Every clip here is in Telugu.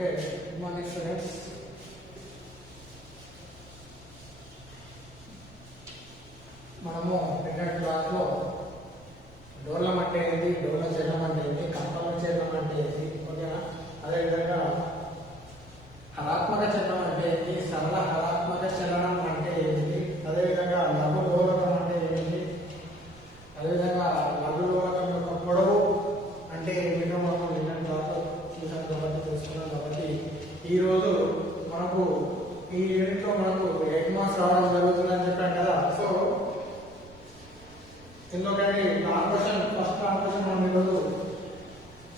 Okay, good morning students. మనము నిన్నటి క్లాస్లో డోలం అంటే ఏంటి, డోల చలనం అంటే ఏంటి, కంపన చలనం అంటే ఏంటి, ఓకేనా? అదేవిధంగా హరాత్మక చలనం అంటే ఏంటి, సరళ హరాత్మక చలనం అంటే ఏంటి, అదేవిధంగా లఘు డోలకం అంటే ఏంటి, అదేవిధంగా లఘు డోలకం యొక్క పొడవు అంటే ఏమిటో మనం నిన్నటి క్లాస్లో చూసాం కాబట్టి తెలుసుకున్నాం. కాబట్టి ఈరోజు మనకు ఈ యూనిట్లో మనకు 8 మార్క్స్ రావడం జరుగుతుందని చెప్పాను కదా. సో ఇందులోకి కాంపిటీషన్ ఫస్ట్ కాంపిటీషన్ మనం ఈరోజు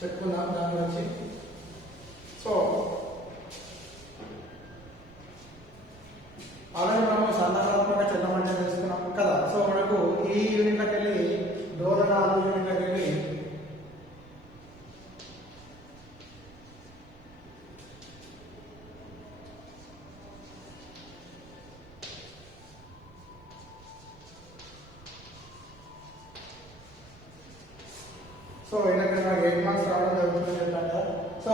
చెప్పుకుందాం దాని గురించి. సో ఆల్రెడీ మనం సందర్భాత్మక చలనం అంటే తెలుసుకున్నాం కదా. సో మనకు ఈ యూనిట్లోకి వెళ్ళి డోలనాలు యూనిట్లోకి వెళ్ళి సో ఇలాగ 8 మార్క్స్ రావడం జరుగుతుంది చెప్పాను. సో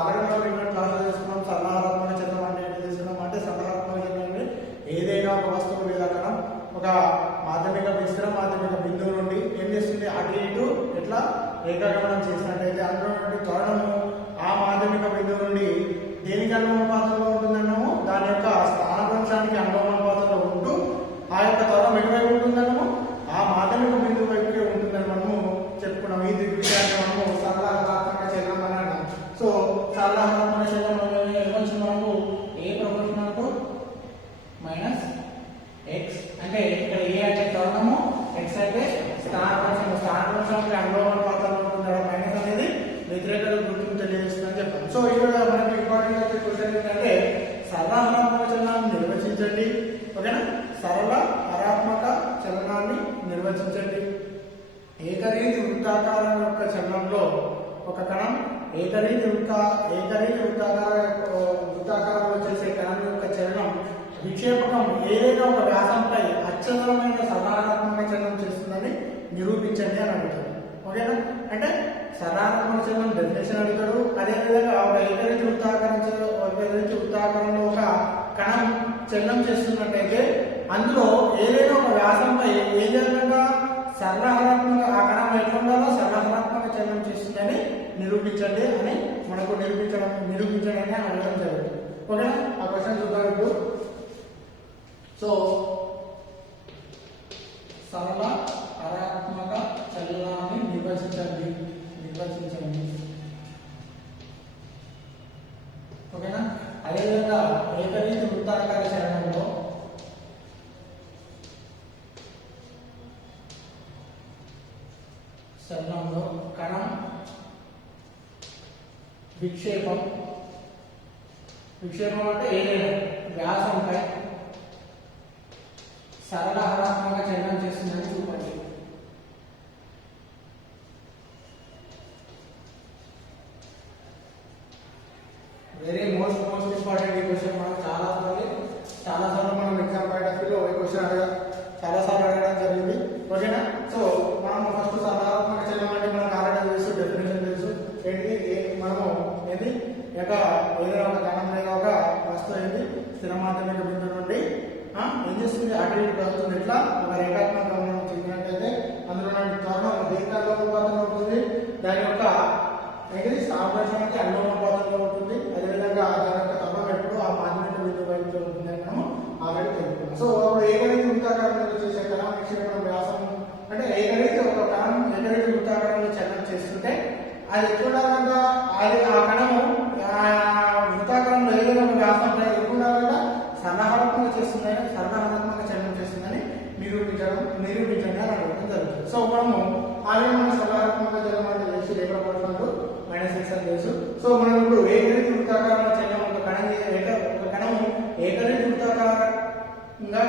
ఆల్రెడీ మనం ఇక్కడ క్లాస్ చేసుకున్నాం. సరళాత్మక చలనం అంటే ఏంటి తీసుకున్నాం. అంటే సరళాత్మక చలనం అంటే ఏదైనా ఒక వస్తువు లేదా కణం ఒక మాధ్యమిక విస్తరణ మాధ్యమిక బిందువు నుండి ఏం చేస్తుంది, అటు ఇటు ఎట్లా ఏకాగమనం చేసినట్టయితే అందులో నుండి త్వరణము ఆ మాధ్యమిక బిందువు నుండి దేనికి అనులోమానుపాతంలో ఉంటుందన్నాము, దాని యొక్క స్థానభ్రంశానికి అనులోమానుపాతంలో ఉంటూ ఆ యొక్క త్వరణం ఎటువైపు ఉంటుందన్నాము, ఆ మాధ్యమిక బిందువు వైపుకే ఉంటుందని మనము చెప్పుకున్నాం. ఈ విషయాన్ని మనము సరళాత్మక చలనం అని అన్నాం. సో సరళాత్మక చలనం ఏమొచ్చింది మనకు, ఏ ప్రపోర్షన్ మనకు మైనస్ ఎక్స్, అంటే ఇక్కడ ఏ అంటే త్వరణము, ఎక్స్ అంటే స్థానభ్రంశానికి అనులోమానుపాతంలో ఉంటుంది. మైనస్ అనేది వ్యతిరేకత గుర్తుకు తెలియజేస్తుందని చెప్పాం. సో ఇక్కడ మనకి ఇంపార్టెంట్ క్వశ్చన్ ఏంటంటే సరళాత్మక చలనాన్ని నిర్వచించండి. ఓకేనా? సరళ హరాత్మక చలనాన్ని నిర్వచించండి. ఏకరీతి వృత్తాకారం యొక్క చలనంలో ఒక కణం ఏకరీతి వృత్తాకారంలో చేసే కణం యొక్క చలనం విక్షేపకం ఏదైనా ఒక వ్యాసంపై అత్యవసరమైన సరళాత్మక చలనం చేస్తుందని నిరూపించండి అని అడుగుతాడు. ఓకేనా? అంటే సరళాత్మక చలనం డెఫినేషన్ అడుగుతాడు. అదేవిధంగా ఒక ఏకరీతి వృత్తాకారంలో ఒక కణం చలనం చేస్తున్నట్టయితే అందులో ఏదైనా ఒక వ్యాసంపై ఏ విధంగా సరళాత్మక ఆ కణం ఎట్లుండాలో సరళాత్మక చలనం చేస్తుందని నిరూపించండి అని మనకు నిరూపించండి అని అడగడం జరుగుతుంది. ఓకేనా? ఆ క్వశ్చన్ చూద్దాం ఇప్పుడు. సో సరళ హరాత్మక చలనాన్ని నిర్వచించండి. ఓకేనా? అదేవిధంగా ఏకరీతి వృత్తాకార చలనంలో కణం విక్షేపం అంటే ఏదైనా వ్యాసంపై సరళ హరాత్మక చలనం చేస్తుందని చూపండి. వెరీ మోస్ట్ ఇంపార్టెంట్ ఈ క్వశ్చన్. మనం చాలాసార్లు మనం ఎగ్జామ్ పాయింట్ ఆఫ్ వ్యూలో ఈ క్వశ్చన్ చాలాసార్లు అడగడం జరిగింది. ఓకేనా? సో మనం ఫస్ట్ సరళాత్మక చలనం అంటే మనకు ఆల్రెడీ తెలుసు, డెఫినేషన్ తెలుసు. మనము ఏదైనా ఒక కణం లేదా ఒక వస్తువు స్థిర మాధ్యమిక బిందువు నుండి ఏం చేస్తుంది, అటు ఇటు కదులుతుంది. ఇట్లా ఒక రేఖాత్మక గమనం చెందినట్టయితే అందులో త్వరణం దేనికి అనులోమానుపాతంలో ఉంటుంది, దాని యొక్క స్థానభ్రంశానికి అనులోమానుపాతంలో ఉంటుంది. అదేవిధంగా దాని యొక్క త్వరణం ఎప్పుడు ఆ మాధ్యమిక బిందువు వైపులో ఉంటుందని మనం ఆల్రెడీ తెలుసుకున్నాం. సో ఏకరీతి వృత్తాకారంలో చేసే కణం విక్షేపణ వ్యాసం అంటే ఏకరీతి వృత్తాకారంలో చలనం చేస్తుంటే అది ఎట్లుండాలంట, అది ఆ కణము వృత్తాకారంలో ఏదైనా ఒక వ్యాసంపై ఎట్లుండాలంట సరళాత్మక చలనం చేస్తుందని నిరూపించండి అని అడగడం జరుగుతుంది. సో మనము ఆల్రెడీ మన సరళాత్మక చలనం అంటే తెలుసు, ఏ ప్రపోర్షన్ -x అని తెలుసు. సో మనం ఇప్పుడు ఏకరీతి వృత్తాకారంలో చలనం ఒక కణము ఏకరీతి వృత్తాకారంగా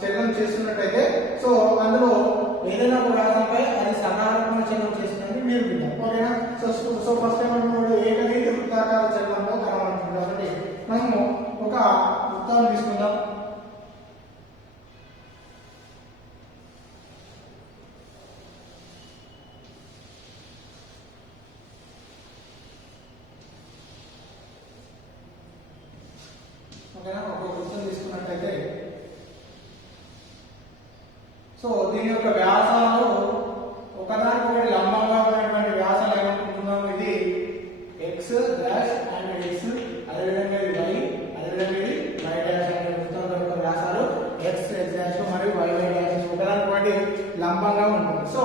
చలనం చేస్తున్నట్టయితే సో అందులో ఏదైనా ఒక వ్యాసంపై అది సరళాత్మక చలనం చేస్తుందని నిరూపిద్దాం. ఓకేనా? సో ఫస్ట్ టైం మనం ఏకరీతి వృత్తాకార చలనంలో కనబడుతుంది కాబట్టి మనము ఒక వృత్తాన్ని తీసుకుందాం. ఓకేనా. ఒక వృత్తం తీసుకున్నట్లయితే సో దీని యొక్క వ్యాసాలు ఒకదానికొకటి లంబంగా ఉన్నటువంటి వ్యాసాలు ఏమనుకుంటున్నాము, ఇది ఎక్స్ డాష్ అండ్ ఎక్స్, అదేవిధంగా ఇది వై, అదేవిధంగా ఇది వై డాష్ అనే వృత్తం యొక్క వ్యాసాలు ఎక్స్ ఎక్స్ డాష్ మరియు వై వై డాష్ ఒకదానికొకటి లంబంగా ఉంటుంది. సో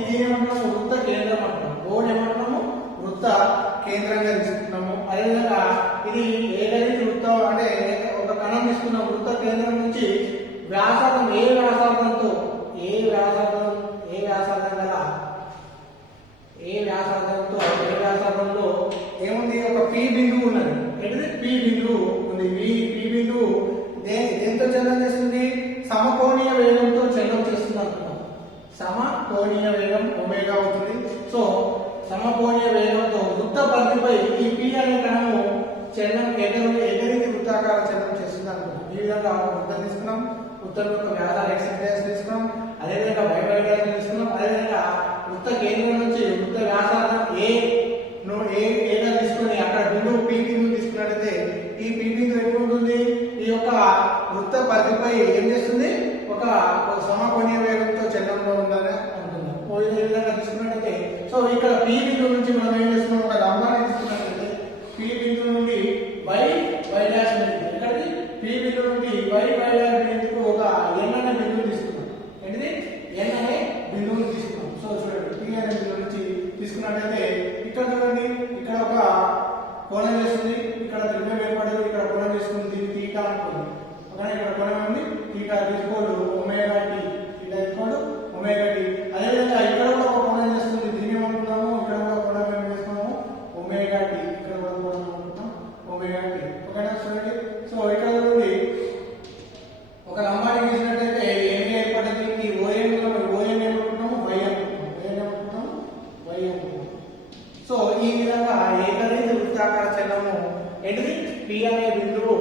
ఇది ఏమంటున్నాము, వృత్త కేంద్రం అంటున్నాము. ఓన్ ఏమంటున్నాము, వృత్త కేంద్రంగా తీసుకుంటున్నాము. అదేవిధంగా ఇది ఏదైతే వృత్తం అంటే ఒక కణం తీసుకున్న వృత్త కేంద్రం నుంచి వ్యాసార్థం ఏ వ్యాసార్థంతో ఏ వ్యాసార్థంలో ఏముంది, ఒక పి బిందువు ఉన్నది. ఏంటిది, పి బిందువు ఉంది. పి బిందువు దేంతో చలనం చేస్తుంది, సమకోణీయ వేగంతో చలనం చేస్తుంది అంటున్నాం. సమకోణీయ వేగం ఒమేగా అవుతుంది. సో సమకోణీయ వేగంతో వృత్త పరిధిపై ఈ పి అనే కణము చలనం ఎగరికి వృత్తాకార చలనం చేస్తుంది అనుకున్నాం. ఈ విధంగా వృత్తం తీసుకున్నాం. వృత్తం యొక్క వ్యాసాలు ఎక్స్ డాష్ తీసుకున్నాం, అదేవిధంగా వై వై డాష్ తీసుకున్నాం. అదేవిధంగా వృత్త కేంద్రం నుంచి వృత్త వ్యాసార్థం ఏగా తీసుకుని అక్కడ బిందువు పి బిందువు తీసుకున్నట్లయితే ఈ పి బిందువు ఎక్కడ ఉంటుంది, ఈ యొక్క వృత్త పరిధిపై ఏం చేస్తుంది, ఒక సమకోణీయ వేగంతో చలనంలో ఉందని అనుకుందాం. ఈ విధంగా తీసుకున్నట్లయితే సో ఇక్కడ పి బిందువు నుంచి మనం ఏం చేస్తున్నాం, ఒక లంబాన్ని తీసుకున్నట్లయితే పి బిందువు నుండి వై వై డాష్ ఇక్కడికి పి బిందువు నుండి వై వై డాష్ బిందువుకు ఒక ఎన్ అనే బిందువు తీసుకున్నాం. ఏంటిది, ఎన్ అనే బిందువుని తీసుకున్నాం. సో చూడండి, పి అనే బిందువు నుంచి తీసుకున్నట్లయితే ఇక్కడ చూడండి, ఇక్కడ ఒక కోణం చేస్తుంది, ఇక్కడ త్రిభుజం ఏర్పడింది, ఇక్కడ కోణం చేస్తుంది, దీన్ని తీటా అనుకోండి. ఓకే, ఇక్కడ కోణం ఉంది, తీటా తీసుకోడు ఒమేగా టీ, తీటా తీసుకోడు ఒమేగా టీ. అదేవిధంగా ఇక్కడ కూడా ఒక కోణం చేస్తుంది, దీన్ని ఏమనుకున్నాము, ఇక్కడ కూడా కోణం ఏం చేస్తున్నాము, ఒమేగా టీ, ఇక్కడ కూడా కోణం అనుకుంటున్నాం ఒమేగా టీ. ఓకేనా చూడండి. సో ఇక్కడ చూడండి, ఒక లంబాన్ని గీసినట్లయితే ఏం ఏర్పడింది, ఈ ఓఎం ఏమనుకుంటున్నాము, వై అనుకుంటున్నాము, వై అనుకుంటున్నాము. సో ఈ విధంగా ఏకరీతి వృత్తాకార చలనము ఏంటిది, పి అనే బిందువు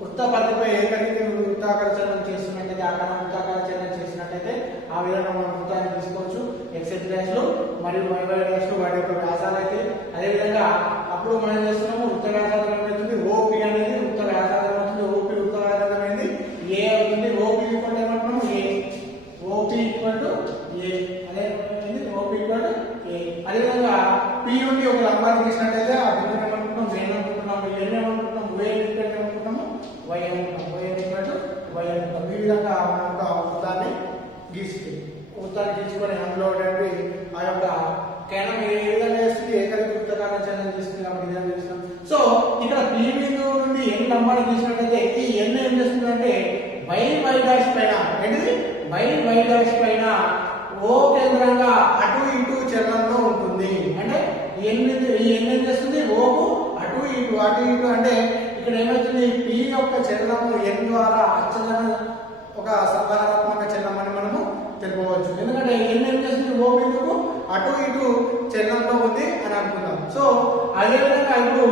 వృత్త పరిధిపై ఏకరీతి వృత్తాకార చలనం చేస్తున్నట్లయితే, ఆ కణం వృత్తాకార చలనం చేసినట్లయితే ఆ విధంగా మనం వృత్తాన్ని తీసుకోవచ్చు. ఎక్స్ ఎక్స్ డాష్ లో మరియు వై వై డాష్ లో వాటి యొక్క వ్యాసాలు అయితే అదేవిధంగా అప్పుడు మనం చేస్తున్నాము వృత్త వ్యాసార్థం ఏమవుతుంది, ఓపి అనేది వృత్త వ్యాసార్థం అవుతుంది. ఓపి వృత్త వ్యాసార్థం అనేది ఏ అవుతుంది. ఓపి ఈక్వల్ ఏమంటున్నాము, A, OP equal to A, అదే ఓపి ఈక్వల్ టు ఏ. అదేవిధంగా పి నుండి ఒక లంబాన్ని తీసినట్లయితే ఆ బిందువు ఏమనుకుంటున్నాం, వేన్ అనుకుంటున్నాము, ఎన్ ఏమనుకుంటున్నాం, వేన్ ఈక్వల్ ఏమనుకుంటున్నాము, వై అనుకుంటున్నాం, వై ఈక్వల్ టు వై అనుకుంటాం. ఈ విధంగా మనం ఒక వృత్తాన్ని గీసుకొని అందులో ఆ యొక్క కణం ఏ విధంగా చేస్తుంది, ఏకరీతి వృత్తాకార చలనం చేస్తుంది కాబట్టి ఈ విధంగా చేస్తున్నాం. సో ఇక్కడ పి బిందువు నుండి ఎన్ లంబాన్ని తీసినట్లయితే ఈ ఎన్ ఏం చేస్తుందంటే వై వై డాష్ పైన, ఏంటిది, వై వై డాష్ పైన ఓ కేంద్రంగా అటు ఇటు చలనంలో ఉంటుంది. అంటే ఈ ఎన్ ఏం చేస్తుంది, ఓకు అటు ఇటు అంటే ఇక్కడ ఏమవుతుంది, పి యొక్క చలనము ఎన్ ద్వారా అచలన ఒక సకారాత్మక చలనం అని మనము తెలుపవచ్చు. ఎందుకంటే ఎన్ ఏం చేస్తుంది, ఓ బిందువుకు అటు ఇటు చలనంలో ఉంది అని అనుకుందాం. సో అదేవిధంగా ఇప్పుడు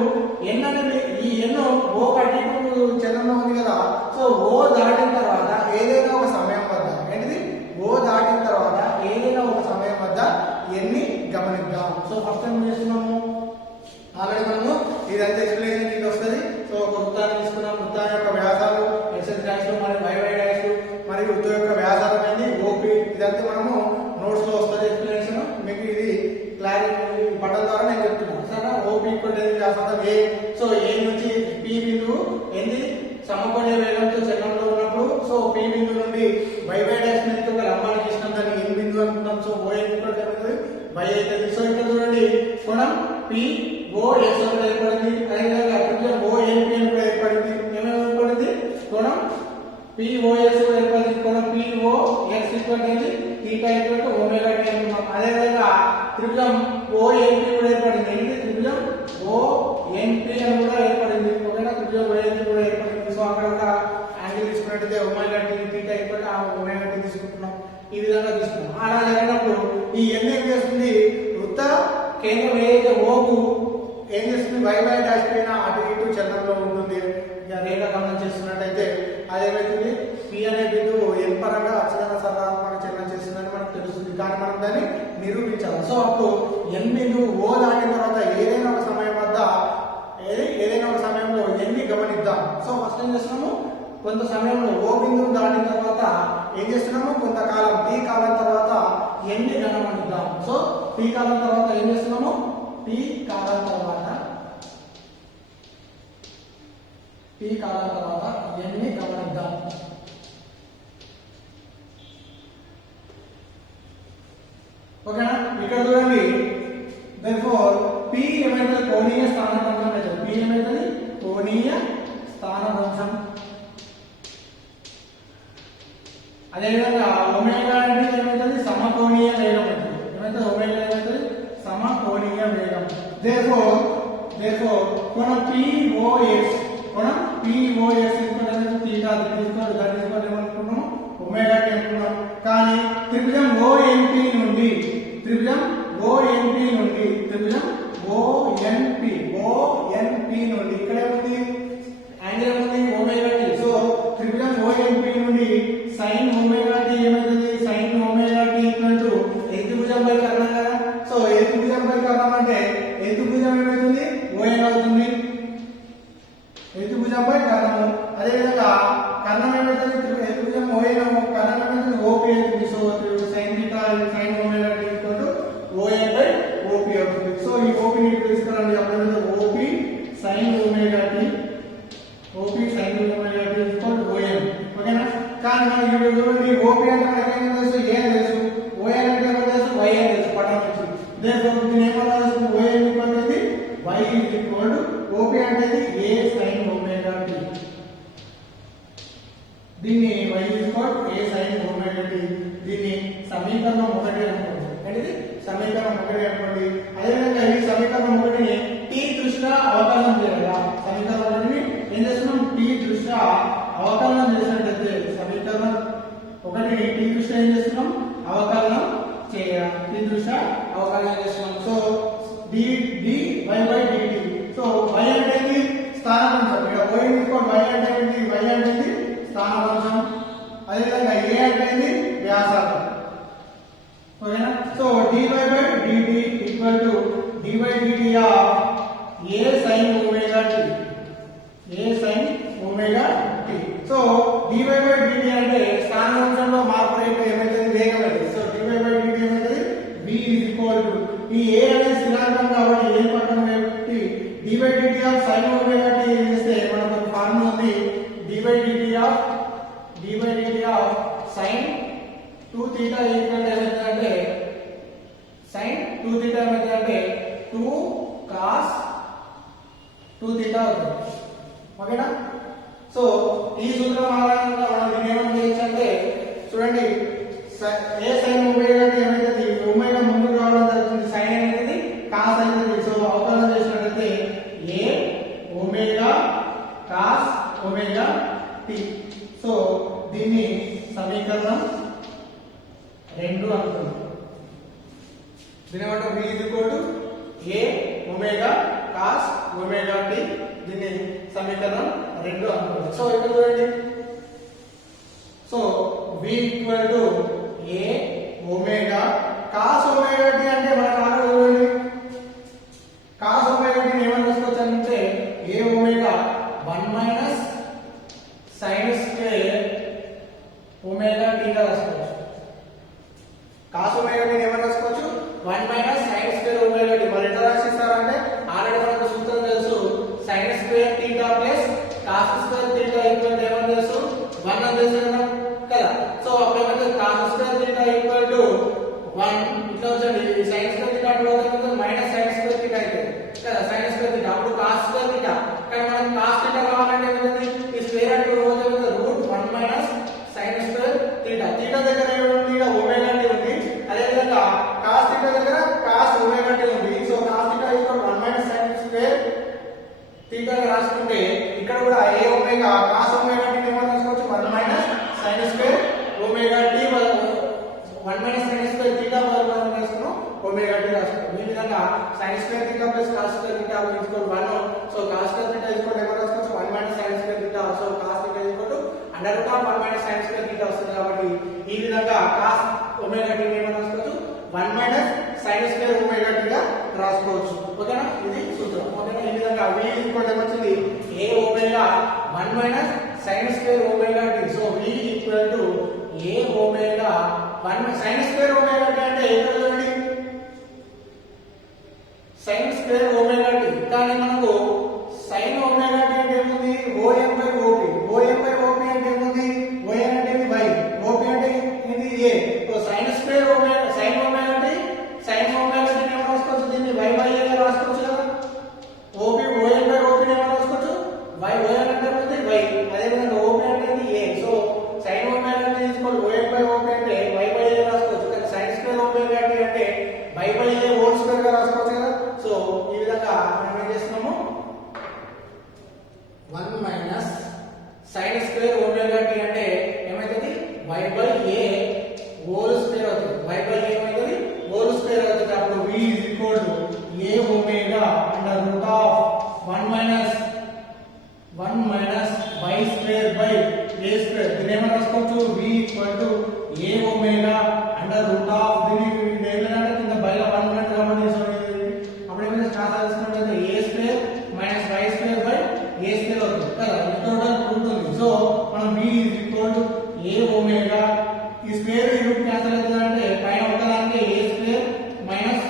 ఎన్ అనేది ఈ ఎన్ ఓ అటు ఇటు చలనంలో ఉంది కదా. సో ఓ దాటిన తర్వాత ఏదైనా ఒక సమయం వద్ద, ఏంటిది, ఓ దాటిన తర్వాత ఏదైనా ఒక సమయం వద్ద ఎన్ని గమనిద్దాం. సో ఫస్ట్ ఏం చేస్తున్నాము, ఆల్రెడీ మనము ఇదంతా ఎక్స్ప్లెనేషన్ కింద వస్తుంది. సో ఒక వృత్తాన్ని తీసుకున్నాం, వృత్తాన్ని యొక్క వ్యాసాలు ఎక్స్ ఎక్స్ డాష్ మరియు వై వై డాష్ మరియు వృత్తం యొక్క వ్యాసారం ఏంటి, ఓపి, ఇదంతా మనము నోట్స్ లో వస్తుంది ఎక్స్ప్లెనేషన్. మీకు ఇది క్లారిటీ బటన్ ద్వారా నేను చెప్తున్నాను సరే. ఓపి ఈక్వల్ వ్యాసార్థం ఏ. సో ఏ నుంచి పి బిందువు ఏంది, సమకోణీయ వేగంతో చలనంలో ఉన్నప్పుడు సో పి బిందువు నుండి వై వై డాష్ మీదకి ఒక లంబాన్ని గీసినాం, దాన్ని ఎన్ బిందువు అనుకుంటాం. సో ఓ ఈక్వల్ వై అవుతుంది. సో ఇక్కడ చూడండి, కోణం పి ఓ ఎక్స్ ఒకటి ఏర్పడింది. అదేవిధంగా త్రిభుజం ఓ ఎన్ పి అని కూడా ఏర్పడింది. ఏమేమి ఏర్పడింది, కోణం పి ఓ ఎక్స్ ఏర్పడింది. కోణం P O X equal theta equal to omega t అనుకున్నాం. అదేవిధంగా త్రిభుజం ఓ ఎన్ పి కూడా ఏర్పడింది. ఏంటి, త్రిభుజం ఓ ఎన్ పి అని కూడా ఏర్పడింది. ఓకేనా, త్రిభుజం ఓ ఎన్ పి కూడా ఏర్పడింది. సో అక్కడ ఒక యాంగిల్ తీసుకున్నట్టయితే omega t, theta equal to ఆ ఒమేగా టీ తీసుకుంటున్నాం. ఈ విధంగా తీసుకున్నాం. అలా జరిగినప్పుడు ఈ ఎన్ ఏం చేస్తుంది, వృత్త కేంద్రం ఏదైతే ఓకు ఏం చేస్తుంది, వై వై డాష్ పైన అటు ఇటు చలనంలో ఉంటుంది. రేఖ గమనం చేస్తున్నట్టయితే అదేమైతుంది, పి అనే బిందువు ఎన్ పరంగా అచలన సకారాత్మక చలనం చేస్తుందని మనకు తెలుస్తుంది. కానీ మనం దాన్ని నిరూపించాలి. సో అప్పుడు ఎన్ బిందువు ఓ దాటిన తర్వాత ఏదైనా ఒక సమయం వద్ద ఏదైనా ఒక సమయంలో ఎన్ని గమనిద్దాం. సో ఫస్ట్ ఏం కొంత సమయంలో ఓ బిందువు దాటిన తర్వాత ఏం చేస్తున్నాము, కొంతకాలం టీ కాలం తర్వాత n ని గమనిద్దాం. సో టీ కాలం తర్వాత ఏం చేస్తున్నాము, టీ కాలం తర్వాత n ని గమనిద్దాం. ఓకేనా? ఇక్కడ చూడండి, therefore p ఏమైతుంది, కోణీయ స్థానభ్రంశం అవుతుంది. p ఏమైతుంది, కోణీయ స్థానభ్రంశం. అదేవిధంగా ఒమేగా అంటే ఏమైతుంది, సమకోణీయ వేగం అవుతుంది. ఏమైతుంది, ఒమేగా ఏమైతుంది, సమకోణీయ వేగం. therefore కోణం POS తీటా తీసుకోవాలి, దాన్ని తీసుకోవాలి ఏమనుకున్నాము, ఒమేగా టీ అనుకున్నాం. కానీ త్రిభుజం ONP నుండి ఇక్కడ ఏముంది, యాంగిల్ ఏముంది, ఒమేగా టీ. సో త్రిభుజం ONP నుండి sin ఒమేగా టీ ఏమైతుంది, sin omega tea equal to ఎత్తుభుజం బై కర్ణం కదా. సో ఎత్తుభుజం బై కర్ణం అంటే ఎత్తుభుజం ఏమైతుంది, ON అవుతుంది, ఎత్తుభుజం బై కర్ణము. అదేవిధంగా కర్ణం ఏమైతుంది, ఎత్తుభుజం ON, కర్ణం ఏమైతుంది, OP అవుతుంది. So sin theta sin omega tea equal to ON by OP అవుతుంది. సో ఈ OP ని తీసుకురండి, అప్పుడు OP sin omega tea equal to ON. ఓకేనా? కానీ మనం ఇప్పుడు చూడండి, OP అంటే మనకి ఏం తెలుసు, A అని తెలుసు, ON అంటే ఏమో తెలుసు, Y అని తెలుసు పటం నుంచి. therefore దీని ఏమన్నా తెలుసు, ON equal to Y equal to OP అంటే A sin ఒమేగా టీ. దీన్ని Y equal A sin omega t. దీన్ని సమీకరణం 1 అనుకోండి. ఏంటిది, సమీకరణం 1 అనుకోండి. అదేవిధంగా ఈ సమీకరణం 1ని t దృష్ట్యా అవకలనం చేయాలి. సమీకరణం 1ని ఏం చేస్తున్నాం, t దృష్ట్యా అవకలనం చేసినట్లయితే సమీకరణం 1ని t దృష్ట్యా ఏం చేస్తున్నాం, అవకలనం చేయాలి. t దృష్ట్యా అవకలనం చేస్తున్నాం. So dy by dt. So y అంటే స్థానభ్రంశం. ఇక్కడ y ఈక్వల్ y అంటే ఏంటి, y అంటే స్థానభ్రంశం. అదేవిధంగా a అంటే వ్యాసార్థం. ఓకేనా? So dy by dt equal to dy dt of a sin omega t. So dy by dt అంటే స్థానభ్రంశంలో మార్పు రేటు ఏమైతుంది, వేగం అవుతుంది. సో dy by dt ఏమైతుంది, v ఈక్వల్ టు ఈ a అనేది స్థిరాంకం కాబట్టి ఏ పక్కన పెట్టి dy by dt of sin omega t చేస్తే మనకు ఒక ఫార్ములా ఉంది, dy by dt of sin 2 θ equal ఏమవుతుందంటే sin 2 θ ఏమవుతుందంటే 2 cos 2 θ అవుతుంది. ఓకేనా? సో ఈ సూత్రం ఆధారంగా మనం దీన్ని ఏమని చేయొచ్చంటే, చూడండి, ఏ sin ఒమేగా టీ ఏమైతుంది, ఒమేగా ముందు రావడం జరుగుతుంది, sin అనేది cos అవుతుంది. సో అవకలనం చేసినట్లయితే a omega cos omega t. So దీన్ని సమీకరణం 2 అనుకుందాం. దీని ఏమంటాం, v equal to a omega cos omega t. దీన్ని సమీకరణం 2 అనుకుందాం. సో ఇక్కడ చూడండి, so v equal to a omega cos omega t అంటే మనకు ఆల్రెడీ చూడండి, cos ఒమేగా t ఏమని రాసుకోవచ్చు అంటే a omega 1 minus sin square omega t గా రాసుకోవచ్చు. cos ఒమేగా ని ఏమని రాసుకోవచ్చు, 1 minus sin square omega t. మరి ఎట్లా రాసిస్తారంటే ఆల్రెడీ మనకు సూత్రం తెలుసు, sin square θ plus cos square θ equal to ఏమని తెలుసు, 1 అని తెలుసు కదా. సో అప్పుడు ఏమంటే cos స్క్వేర్ θ ఈక్వల్ టు 1 ఇట్లా వచ్చండి, sin స్క్వేర్ θ అంటే మైనస్ sin స్క్వేర్ θ అయితే కదా, sin స్క్వేర్ θ అప్పుడు cos స్క్వేర్ θ. కానీ మనం cos θ కావాలంటే ఏమవుతుంది, ఈ స్క్వేర్ అంటే రూట్ 1 మైనస్ sin స్క్వేర్ θ. θ దగ్గర ఏముంది, ఒమేగా టీ ఉంది. అదేవిధంగా cos θ దగ్గర cos ఒమేగా టీ ఉంది. So cos θ equal 1 minus sin square θ గా రాసుకుంటే ఇక్కడ కూడా a omega cos omega T ఏమని రాసుకోవచ్చు, 1 minus sin square omega T 1 minus sin square θ బదులు మనం రాసుకున్నాం ఒమేగా టీ రాసుకున్నాం. ఈ విధంగా sin square θ plus cos square θ equal 1. So cos square θ equal ఏమని రాసుకోవచ్చు, 1 minus sin square θ. So cos θ equal to under root of 1 minus sin square θ వస్తుంది. కాబట్టి ఈ విధంగా cos ఒమేగా టీ ఏమని రాసుకోవచ్చు, 1 minus sin square omega t గా రాసుకోవచ్చు. ఓకేనా? ఇది సూత్రం. ఓకేనా? ఈ విధంగా v ఈక్వల్ ఏమొచ్చింది, a omega 1 minus sin square omega t. So v equal to a omega 1 sin square omega t అంటే ఇక్కడ చూడండి sin square omega t. కానీ మనకు sin omega t అంటే ఏముంది om by op. om by op అంటే ఏముంది om అంటే y, op అంటే ఇది a. So sin square omega sin omega t ని ఏమని రాసుకోవచ్చు దీన్ని y by a గా రాసుకోవచ్చు కదా. op om by op ని ఏమని రాసుకోవచ్చు y om అంటే ఏముంది y, అదే విధంగా op అంటే a. So sin omega t om by op అంటే y by a రాసుకోవచ్చు. కానీ sin square omega t అంటే y by a whole square గా రాసుకోవచ్చు కదా. సో ఈ విధంగా మనం ఏం చేస్తున్నాము 1 minus sin square omega t అంటే ఏమైతుంది y by a whole square అవుతుంది. y by a ఏమైతుంది whole square అవుతుంది. అప్పుడు v is equal to a omega under root of 1 minus y square by a square. దీన్ని ఏమని రాసుకోవచ్చు v equal to a omega under root of దీన్ని ఏమైనా కింద బయట 1 ఉన్నట్టు కాబట్టి అప్పుడు ఏమైనా స్టార్ట్ చేసుకున్నట్లయితే a square minus y square by a square అవుతుంది కదా. టోటల్ రూట్ ఉంది. సో మనం v is equal to a omega ఈ స్క్వేర్ ఈ రూట్ క్యాన్సిల్ అవుతుందంటే పైన ఒకదానికి a square minus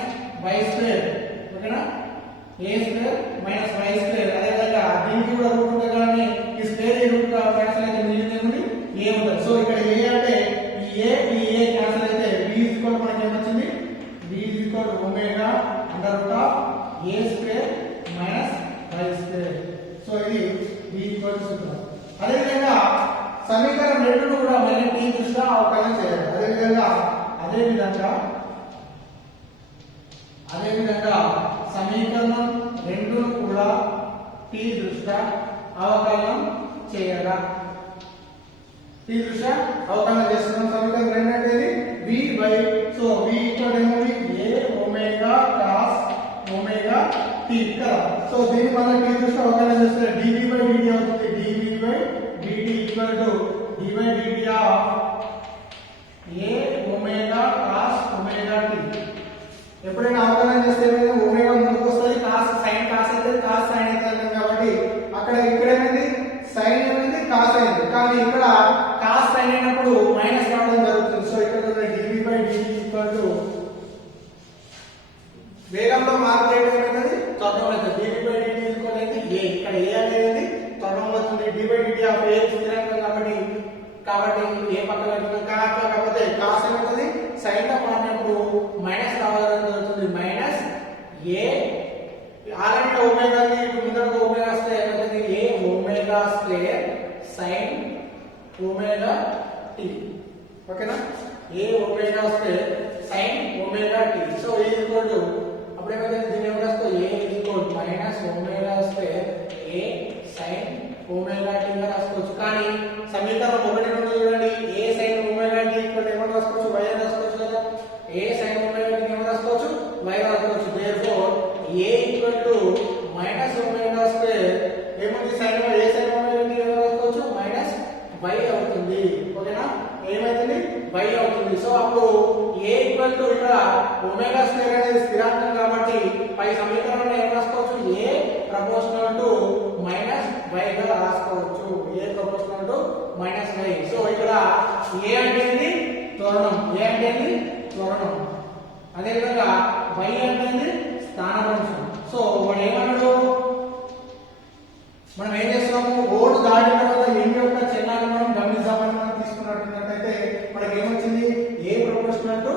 y square ఓకేనా a square minus y square. అదే విధంగా దీనికి కూడా రూట్ ఉంటుంది కానీ ఈ స్క్వేర్ ఈ రూట్ క్యాన్సిల్ అయితే మిగిలింది ఏముంది a ఉంటుంది. సో ఇక్కడ a అంటే ఈ a క్యాన్సిల్ అయితే v is equal మనకి ఏమొచ్చింది v is equal to omega under root of a square minus y square. So ఇది v equal to సూత్రం. అదే విధంగా సమీకరణం 2 కూడా మళ్ళీ t దృష్ట్యా అవకలనం చేయాలి. అదే విధంగా సమీకరణం 2 కూడా t దృష్ట్యా అవకలనం చేయాలి. t దృష్ట్యా అవకలనం చేస్తున్నాం. సమీకరణం 2 అంటే v by so v equal ఏమవుతుంది a omega cos omega t కదా. సో దీన్ని మనం t దృష్ట్యా అవకలనం చేస్తే dv by dt అవుతుంది. dv by dt equal to d by dt of a omega cos omega t. ఎప్పుడైనా అవకలనం చేస్తే ఏమైనా ఒమేగా ముందుకు వస్తుంది cos sin cos అయితే cos sin అయితే కాబట్టి అక్కడ ఇక్కడ ఏమైంది sin ఏమైంది cos అయింది. కానీ ఇక్కడ cos sin అయినప్పుడు మైనస్ రావడం జరుగుతుంది. సో ఇక్కడ dv by dt equal to వేగంలో మార్పు ఏమైంది త్వరణం అవుతుంది. dv by dt equal అయితే a ఇక్కడ a అనేది త్వరణం అవుతుంది. d by dt of a స్థిరాంకం కాబట్టి ఏ పక్కన వెళ్తుంది కాకపోతే cos ఏమవుతుంది sin తో మారినప్పుడు మైనస్ రావడం జరుగుతుంది. మైనస్ a ఆల్రెడీ ఒమేగా ని ముందర ఒమేగా వస్తే ఏమవుతుంది a omega square sin omega t ఓకేనా a omega square sin omega t. So a equal to అప్పుడు ఏమవుతుంది దీన్ని ఏమని రాసుకో a equal to minus omega square a sin omega t గా రాసుకోవచ్చు. కానీ సమీకరణం 1 నుండి చూడండి a sin omega t equal to ఏమని రాసుకోవచ్చు y అని రాసుకోవచ్చు కదా. a sin ఒమేగా t ఏమని రాసుకోవచ్చు y రాసుకోవచ్చు. therefore a equal to minus omega square ఏముంది sin a sin omega t ఏమని రాసుకోవచ్చు మైనస్ y అవుతుంది. ఓకేనా ఏమైతుంది y అవుతుంది. సో అప్పుడు a ఈక్వల్ టు ఇక్కడ ఒమేగా స్క్వేర్ అనేది స్థిరాంకం కాబట్టి పై సమీకరణంలో ఏం రాసుకోవచ్చు a proportional to minus y గా రాసుకోవచ్చు. a proportional to minus y. So ఇక్కడ a అంటే ఏంటి త్వరణం, a అంటే ఏంటి త్వరణం, అదే విధంగా y అంటే ఏంటి స్థానభ్రంశం. సో వాడు ఏమన్నాడు మనం ఏం చేస్తున్నాము ఓటు దాటిన తర్వాత n యొక్క చిహ్నాన్ని మనం గమనిద్దామని మనం తీసుకున్నట్లయితే మనకి ఏమొచ్చింది a proportional to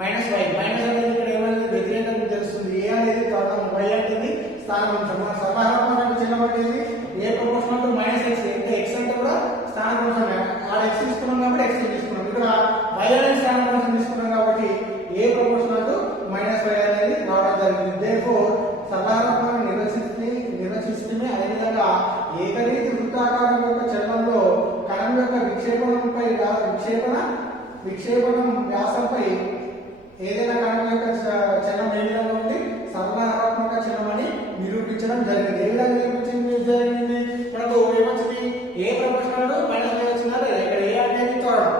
minus y. Minus అనేది ఇక్కడ ఏమైంది వ్యతిరేకంగా తెలుస్తుంది. a అనేది త్వరణం, y అనేది స్థానభ్రంశం. మన సమాహాత్మక చిహ్నం అనేది a proportional to minus x. x అంటే కూడా స్థానభ్రంశమే. ఆ x తీసుకున్నాం కాబట్టి x తీసుకున్నాం. ఇక్కడ y అనేది స్థానభ్రంశం తీసుకున్నాం కాబట్టి a proportional to minus y అనేది రావడం జరిగింది. therefore సమాహాత్మక నిర్వచిస్తే అదే విధంగా ఏకరీతి వృత్తాకారం యొక్క చలనంలో కణం యొక్క విక్షేపణం వ్యాసంపై ఏదైనా కణం యొక్క చలనం ఏ విధంగా ఉంది సరళాత్మక చలనం అని నిరూపించడం జరిగింది. ఏ విధంగా జరిగింది మనకు ఏమొచ్చింది ఏ ప్రపోర్షనల్ మైనస్ y వచ్చిందా లేదా. ఇక్కడ ఏ అనేది త్వరణం,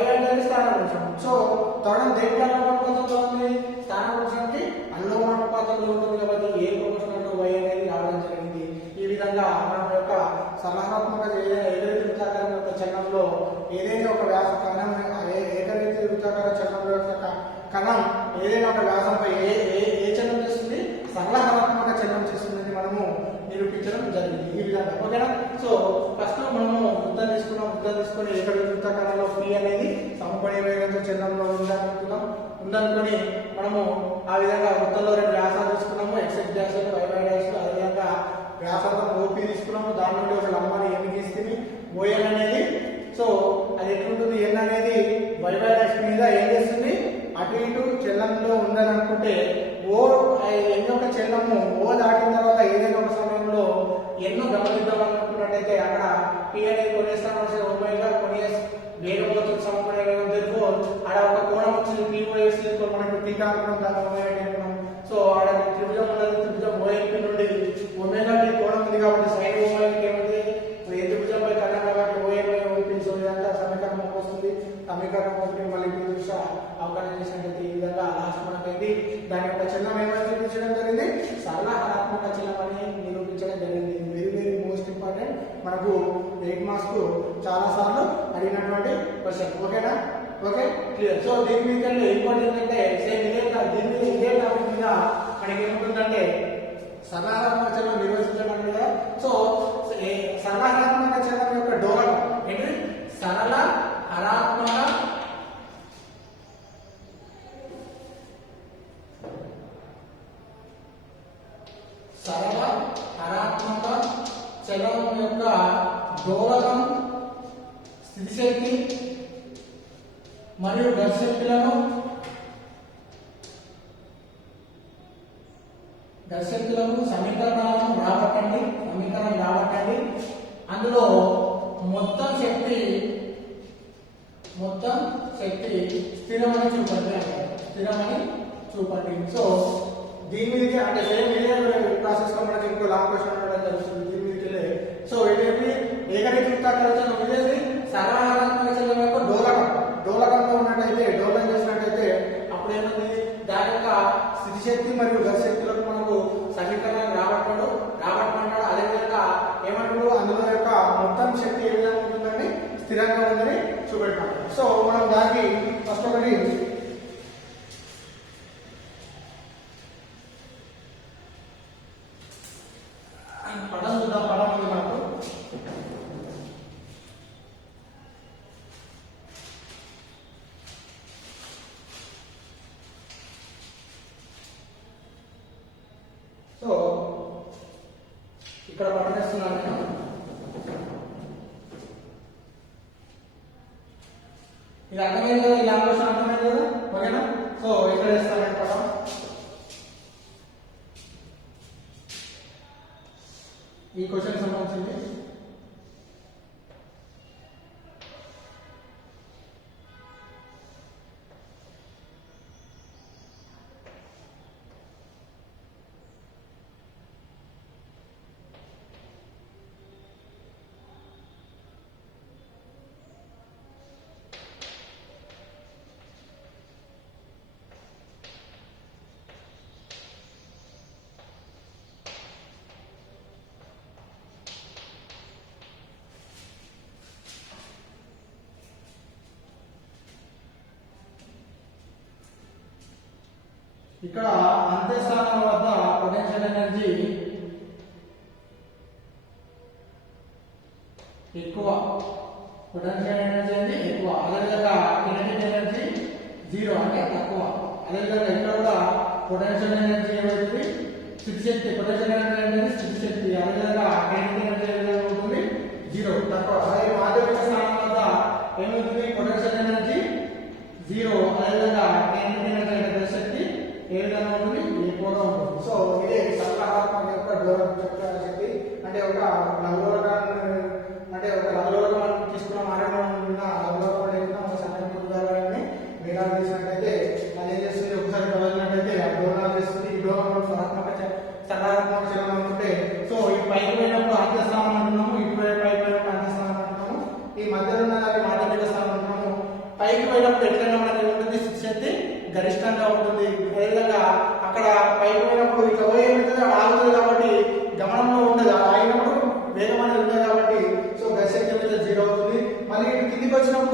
y అనేది స్థానభ్రంశం. సో త్వరణం దేనికి అనుపాతంలో ఉంది స్థానభ్రంశానికి అనులోమానుపాతంలో ఉంటుంది కాబట్టి ఏ ప్రపోర్షనల్ టు y అనేది రావడం జరిగింది. ఈ విధంగా మన యొక్క సమాహాత్మక ఏదైనా ఒక వ్యాసం కణం ఏకరీతి వృత్తాకార చలనం యొక్క కణం ఏదైనా ఒక వ్యాసంపై ఏ ఏ ఏ చలనం చేస్తుంది, సరళ హరాత్మక చలనం చేస్తుందని మనము నిరూపించడం జరిగింది ఈ విధంగా. ఓకేనా? సో ఫస్ట్ మనము వృత్తం తీసుకొని ఏకరీతి వృత్తాకారంలో P అనేది సమపడి వేగంతో చలనంలో ఉందనుకుని మనము ఆ విధంగా వృత్తంలో రెండు వ్యాసాలు తీసుకున్నాము, ఎక్స్ డాష్ వై డాష్. అదేవిధంగా వ్యాసార్థం OP తీసుకున్నాము, దాని నుండి ఒక లంబాన్ని ఎన్ని గీస్తుంది ON అనేది. సో అది ఎట్లుంటుంది, N అనేది వై డాష్ మీద ఏం చేస్తుంది, అటు ఇటు చలనంలో ఉందని అనుకుంటే ఎన్ యొక్క చలనము O దాటిన తర్వాత ఏదైనా ఒక సమయంలో ఎన్నో గమనిద్దాం అనుకున్నట్టయితే అక్కడ P అనేది కొనేస్తాం ఒమేగా కొనేస్ వేగంతో సమపడే వేగం తెలుపు ఆడ ఒక కోణం వచ్చింది POS మనకు థీటా అనుకున్నాం, దాని ఒమేగా అనుకున్నాం. సో ఆడ త్రిభుజం ఉన్నది, త్రిభుజం OLP నుండి ఒమేగా టీ కోణం ఉంది కాబట్టి సైన్ ఒమేగా ఏముంది, ఏ త్రిభుజంపై కన్నం కాబట్టి OLP. సో ఇదంతా సమీకరణం వస్తుంది. సమీకరణం ఒకటి మళ్ళీ దృష్ట్యా అవకాశం చేసినట్లయితే ఈ విధంగా లాస్ట్ మనకైతే దాని యొక్క చలనం ఏమైనా చూపించడం జరిగింది, సరళ హరాత్మక చలనం అని నిరూపించడం జరిగింది. వెరీ వెరీ మోస్ట్ ఇంపార్టెంట్, మనకు 8 మార్క్స్ కు చాలా సార్లు అడిగినటువంటి క్వశ్చన్. ఓకేనా? Okay, clear. సో దీని మీద ఇంకోటి ఏంటంటే సేమ్ ఇదే టాపిక్ మీద మనకి ఏముంటుందంటే సరళ హరాత్మక చలనం నిర్వచించడం కదా. సో సరళ హరాత్మక చలనం యొక్క డోలకం ఏంటి, సరళ హరాత్మక చలనం యొక్క డోలకం స్థితిశక్తి మరియు గతిశక్తులను సమీకరణం రాబట్టండి. అందులో మొత్తం శక్తి స్థిరమని చూపండి. సో దీని మీద అంటే సేమ్ ఇదే ప్రాసెస్ లో మనకి ఇంకో లాంగ్ క్వశ్చన్ ఉండడం జరుగుతుంది దీని మీదకి వెళ్ళి. సో ఇదేంటి, ఏకరీతి వృత్తాకార చలనం ఇదేంటి, సరళ హరాత్మక చలనం యొక్క డోలకంలో ఉన్నట్టయితే, డోలకం చేసినట్టయితే అప్పుడు ఏముంది, దాని యొక్క స్థితిశక్తి మరియు గతిశక్తులకు మనకు సమీకరణాన్ని రాబట్టమంటాడు. అదేవిధంగా ఏమంటాడు, అందులో యొక్క మొత్తం శక్తి ఏ విధంగా ఉంటుందని స్థిరంగా ఉందని చూపెట్టాడు. సో మనం దానికి ఫస్ట్ ఒకటి పటం చూద్దాం. పటం ఉంది మనకు. సో ఇక్కడ పట్టేస్తున్నాను నేను. ఇది అర్థమైంది కదా, ఈ లాంగ్వేజ్ అర్థమైంది కదా. ఓకేనా? సో ఇక్కడ వేస్తాను పటం. ఈ క్వశ్చన్ సంబంధించింది. ఇక్కడ అంత్యస్థానం వద్ద పొటెన్షియల్ ఎనర్జీ ఎక్కువ, అదేవిధంగా కినెటిక్ ఎనర్జీ 0 అంటే తక్కువ. అదేవిధంగా ఇక్కడ కూడా పొటెన్షియల్ ఎనర్జీ ఏమవుతుంది, స్థితిశక్తి. పొటెన్షియల్ ఎనర్జీ అనేది స్థితిశక్తి. అదేవిధంగా కినెటిక్ ఎనర్జీ ఏ విధంగా ఉంటుంది, 0 తక్కువ. అలాగే మాధ్యమిక స్థానం వద్ద ఏమవుతుంది, పొటెన్షియల్ ఎనర్జీ 0, అదేవిధంగా కినెటిక్ ఎనర్జీ అంటే గతిశక్తి ఏ విధంగా ఉంటుంది, ఎక్కువగా ఉంటుంది. సో ఇదే సరళ హరాత్మక యొక్క డోలకం శక్తి. అంటే ఒక లఘులోకం మనం తీసుకున్న ఆరంభం ఉన్న లఘులోకం లేకుండా ఒక సన్నటి ఉదాహరణని వేలాలు చేసినట్టయితే అది ఏం చేస్తుంది, ఒకసారి వదిలినట్టయితే ఆ డోలనాలు చేస్తుంది. ఈ డోలనం సరళాత్మక చలనం అనుకుంటే, సో ఈ పైకి పోయినప్పుడు అంత్యస్థానం అంటున్నాము, ఇటువైపు పైకి పోయినప్పుడు అంత్యస్థానం అంటున్నాము, ఈ మధ్యలో ఉన్నది మాధ్యమిక స్థానం అంటున్నాము. పైకి పోయినప్పుడు ఎట్లయినా మనకి ఉంటుంది, శక్తి గరిష్టంగా ఉంటుంది. అదేవిధంగా అక్కడ పైకి పోయినప్పుడు ఇట్లా పోయేది ఆగుతుంది కాబట్టి గమనంలో ఉండదు, ఆగినప్పుడు వేగం అనేది ఉంటుంది కాబట్టి సో గతిశక్తి మీద 0 అవుతుంది. మళ్ళీ కిందికి వచ్చినప్పుడు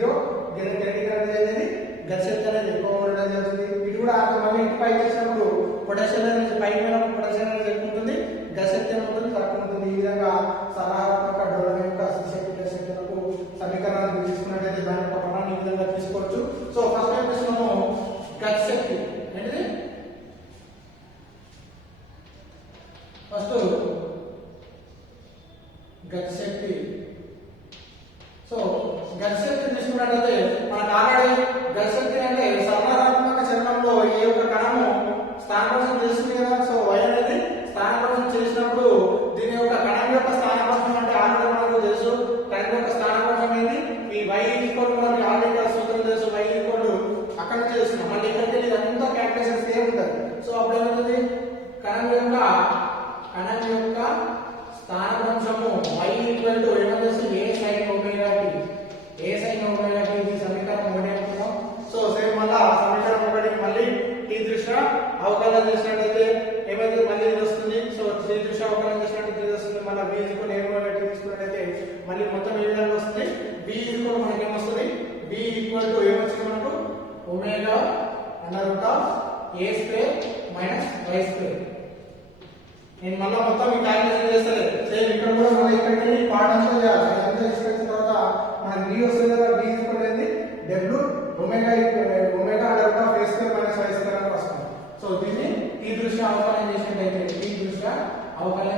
జీరో కినెటిక్ ఎనర్జీ అనేది గతి శక్తి అనేది ఎక్కువ ఉండడం జరుగుతుంది. ఇది కూడా మళ్ళీ ఇటు పైకి వచ్చినప్పుడు పొటెన్షియల్ ఎనర్జీ పైకి వెళ్ళినప్పుడు పొటెన్షియల్ ఎనర్జీ ఎక్కువ ఉంటుంది, గతి శక్తి ఉంటుంది తక్కువ ఉంటుంది. ఈ విధంగా సలహాత్మక డోలనం యొక్క శక్తి శక్తులకు సమీకరణాలను తీసుకున్నట్లయితే దాని యొక్క పదాన్ని ఈ విధంగా తీసుకోవచ్చు. సో ఫస్ట్ టైం తీసుకున్నాము గతి శక్తి ఏంటిది ఫస్ట్ గతి శక్తి. సో గతి శక్తి తీసుకున్నట్లయితే మనకు ఆల్రెడీ గతి శక్తి అంటే సమానాత్మక చలనంలో ఈ యొక్క కణము స్థానభ్రంశం చేస్తుంది కదా. సో y అనేది స్థానభ్రంశం చేసినప్పుడు దీని యొక్క కణం యొక్క స్థానభ్రంశం అంటే ఆల్రెడీ మనకు తెలుసు కణం యొక్క స్థానభ్రంశం అనేది ఈ y మనకి ఆల్రెడీ సూత్రం తెలుసు. y అక్కడ నుంచి చేస్తున్నాం మళ్ళీ ఇక్కడికి వెళ్ళి అంతా క్యాల్కులేషన్స్ సేమ్ ఉంటుంది. సో అప్పుడు ఏమవుతుంది కణం యొక్క స్థానభ్రంశము y ఏమవుతుంది a sin omega t ఇది సమీకరణం 1 అనుకుందాం. సో సేమ్ మళ్ళా సమీకరణం 1 మళ్ళీ t దృష్ట్యా అవకలనం చేసినట్లయితే ఏమైతే మళ్ళీ ఇది వస్తుంది. సో t దృష్ట్యా అవకలనం చేసినట్లయితే ఇది వస్తుంది. మళ్ళీ v a తీసుకున్నట్లయితే మళ్ళీ మొత్తం ఏ విధంగా వస్తుంది v మనకి ఏమొస్తుంది v ఏమొచ్చింది మనకు ఒమేగా √a² - y². నేను మళ్ళీ మొత్తం ఈ క్యాలిక్యులేషన్ చేస్తలేదు. సేమ్ ఇక్కడ కూడా మళ్ళీ ఇక్కడికి పార్ట్ అంతా చేయాలి. ఇదంతా చేసిన తర్వాత మనకి v వస్తుంది కదా. v ఏంది w ఒమేగా √a² - y² అని వస్తుంది. సో దీన్ని t దృష్ట్యా అవకలనం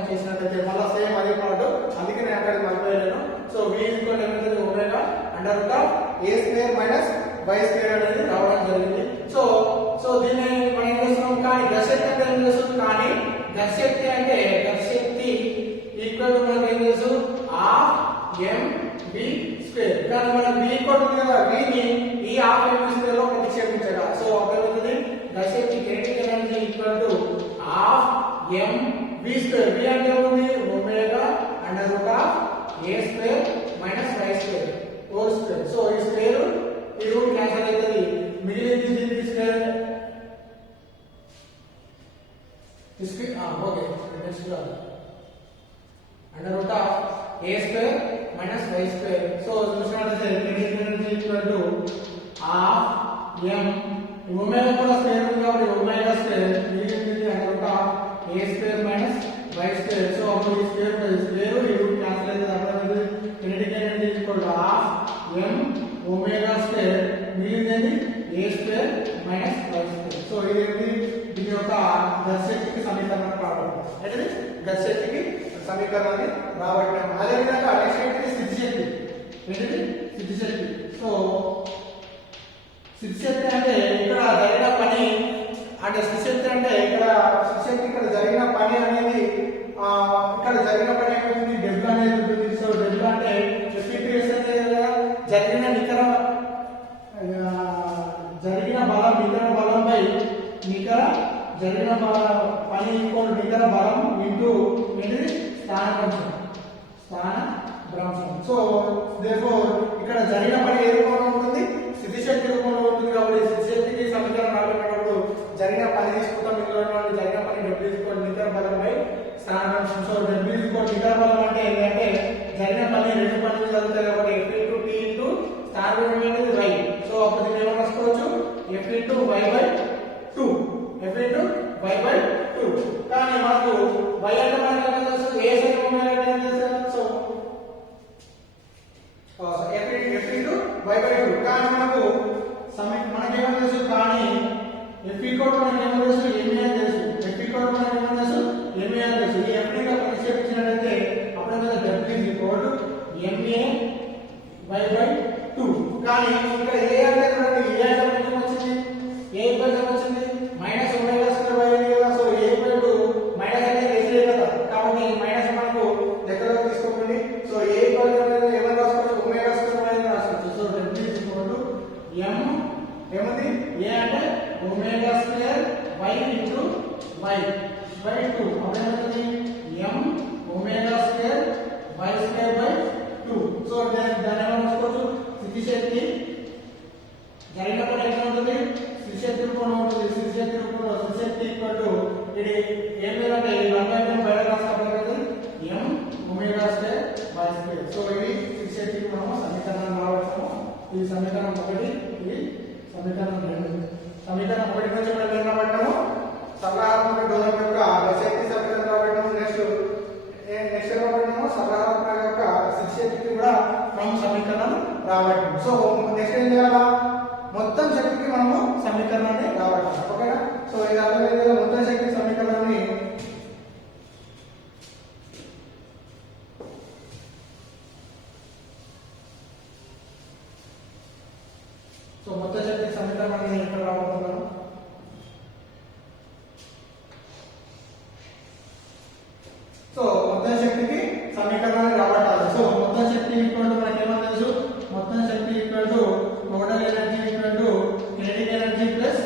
చేసినట్లయితే మళ్ళీ సేమ్ అదే పార్ట్. అందుకే నేను అక్కడ మర్చిపోయాను. సో v ఏమవుతుంది ఒమేగా √a² - y² అనేది రావడం జరిగింది. సో దీన్ని మనం ఏం చేస్తున్నాం కానీ గతి శక్తి అంటే ఏం చేస్తుంది కానీ గతి శక్తి ఈక్వల్ టు మనకి ఏం తెలుసు ½ mv². కానీ మనం v ఈక్వల్ కదా v ని ఈ ½ mv² లో ప్రతిక్షేపించాలి. సో అప్పుడు ఏమవుతుంది గతి శక్తి kinetic energy equal to ½ mv². v అంటే ఏముంది omega √a² - y² whole square. So ఈ స్క్వేర్ ఈ రూట్ క్యాన్సిల్ అవుతుంది. మిగిలింది దీనికి square okay next √a² - y². So చూసినట్లయితే kinetic energy equal to ½ m omega కూడా స్క్వేర్ ఉంది కాబట్టి ఒమేగా స్క్వేర్ మిగిలింది √a² - y². సో అప్పుడు ఈ స్క్వేర్ ఈ రూట్ క్యాన్సిల్ అవుతుంది. అప్పుడు kinetic energy equal to ½ m ఒమేగా² మిగిలింది a² - y². సో ఇది దీని యొక్క గతి శక్తికి సమీకరణం రావడం అంటే గతి శక్తికి సమీకరణాన్ని రావడం. అదేవిధంగా నెక్స్ట్ ఏంటిది స్థితి శక్తి. ఏంటిది స్థితి శక్తి. సో స్థితి శక్తి అంటే ఇక్కడ జరిగిన పని అంటే స్థితి శక్తి అంటే ఇక్కడ జరిగిన పని అనేది ఇక్కడ జరిగిన పని ఏమవుతుంది డెబ్ట్ అనేది ఉంటుంది. సో డెబ్ట్ అంటే FPS అనేది జరిగిన బలంపై జరిగిన పని ఈక్వల్ నికర బలం ఇంటూ ఏంటిది స్థానభ్రంశం. సో దేర్ఫోర్ ఇక్కడ జరిగిన పని ఏ రూపంలో ఉంటుంది స్థితి శక్తి రూపంలో ఉంటుంది. కాబట్టి స్థితి శక్తికి సమీకరణం రాబట్టినప్పుడు జరిగిన పని తీసుకుంటాం. ఇందులో జరిగిన పని W నికర బలంపై స్థానభ్రంశం. సో W నికర బలం అంటే ఏంటంటే జరిగిన పని రెండు పనులు జరుగుతాయి కాబట్టి F × T × స్థానభ్రంశం అనేది y. సో అప్పుడు దీన్ని ఏమని రాసుకోవచ్చు F × y/2 F × y/2. కానీ మనకు y అంటే మనకు ఎంత తెలుసు a sin omega t అని తెలుసు. సో F × y/2 కానీ మనకు మనకేమో తెలుసు కానీ F మనకేమో తెలుసు ma అని తెలుసు. F మనకేమో తెలుసు ma అని తెలుసు. ఈ F ని ప్రతిక్షేపించినట్లయితే అప్పుడు ma/y/2. కానీ ఇక్కడ a అంటే చూడండి a అంటే మనకి వచ్చింది a వచ్చింది -omega² కదా. సో a మైనస్ అంటే రేషియో కదా కాబట్టి మైనస్ మనకు లెక్కలోకి తీసుకోకండి. సో a ఏమని రాసుకోవచ్చు omega² అని రాసుకోవచ్చు. సో w m ఏముంది a అంటే omega² y × y/2 అప్పుడు ఏమవుతుంది m omega² y²/2. సో దాన్ని ఏమని రాసుకోవచ్చు స్థితి శక్తి జరిగినప్పుడు ఎట్లా ఉంటుంది స్థితి శక్తి రూపంలో ఉంటుంది. స్థితి శక్తి రూపంలో స్థితి శక్తి ఈక్వల్ టు ఇది ఏం లేదంటే ఈ 1/2 బయట రాసుకోవాలి m omega² y². సో ఇది స్థితి శక్తికి మనము సమీకరణం రావడము ఇది సమీకరణం 1, ఇది సమీకరణం 2. సమీకరణం 1 నుంచి మనం ఏం రాబట్టాము? సకారాత్మక డోలకం యొక్క శక్తి సమీకరణం రాబట్టాము. నెక్స్ట్ రాబట్టాము సకారాత్మక యొక్క శక్తికి కూడా మనం సమీకరణం రాబట్టాము. సో నెక్స్ట్ ఏం చేయాలా? మొత్తం శక్తికి మనము సమీకరణాన్ని రాబట్టాలి. ఓకేనా? సో ఇది అర్థమైంది కదా? మొత్తం శక్తి సమీకరణాన్ని మొత్తం శక్తి సమీకరణాన్ని ఎక్కడ రాబోతున్నాను? సో మొత్తం శక్తికి సమీకరణాన్ని రాబట్టాలి. సో మొత్తం శక్తి ఈక్వల్ టు మనకి ఏమో తెలుసు, మొత్తం శక్తి equal to total energy equal to kinetic energy plus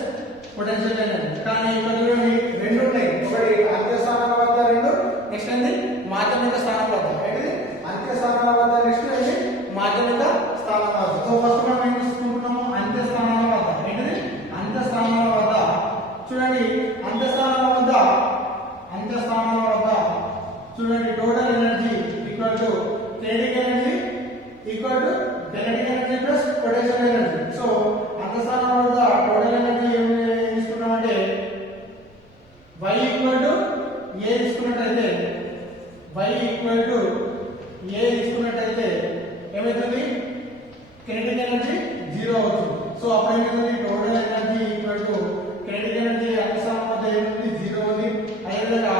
potential energy. కానీ ఇక్కడ చూడండి రెండు ఉన్నాయి, ఒకటి అంత్య స్థానాల వద్ద, రెండు నెక్స్ట్ ఏంటి మాధ్యమిక స్థానం వద్ద. ఏంటిది? అంత్య స్థానాల వద్ద, నెక్స్ట్ ఏంటి మాధ్యమిక స్థానం వద్ద. సో ఫస్ట్ మనం ఏం తీసుకుంటున్నాము? అంత్య స్థానాల వద్ద. ఏంటిది? అంత్య స్థానాల వద్ద. చూడండి అంత్య స్థానాల వద్ద చూడండి total energy equal to kinetic energy equal to kinetic energy plus potential energy. So అంత్య స్థానాల వద్ద టోటల్ ఎనర్జీ ఏమి తీసుకున్నామంటే y ఈక్వల్ టు a తీసుకున్నట్టయితే ఏమవుతుంది? కినెటిక్ ఎనర్జీ 0 అవుతుంది. సో అప్పుడు ఏమవుతుంది? Total energy equal to kinetic energy అంత్య స్థానం వద్ద ఏముంది? 0 ఉంది. అదేవిధంగా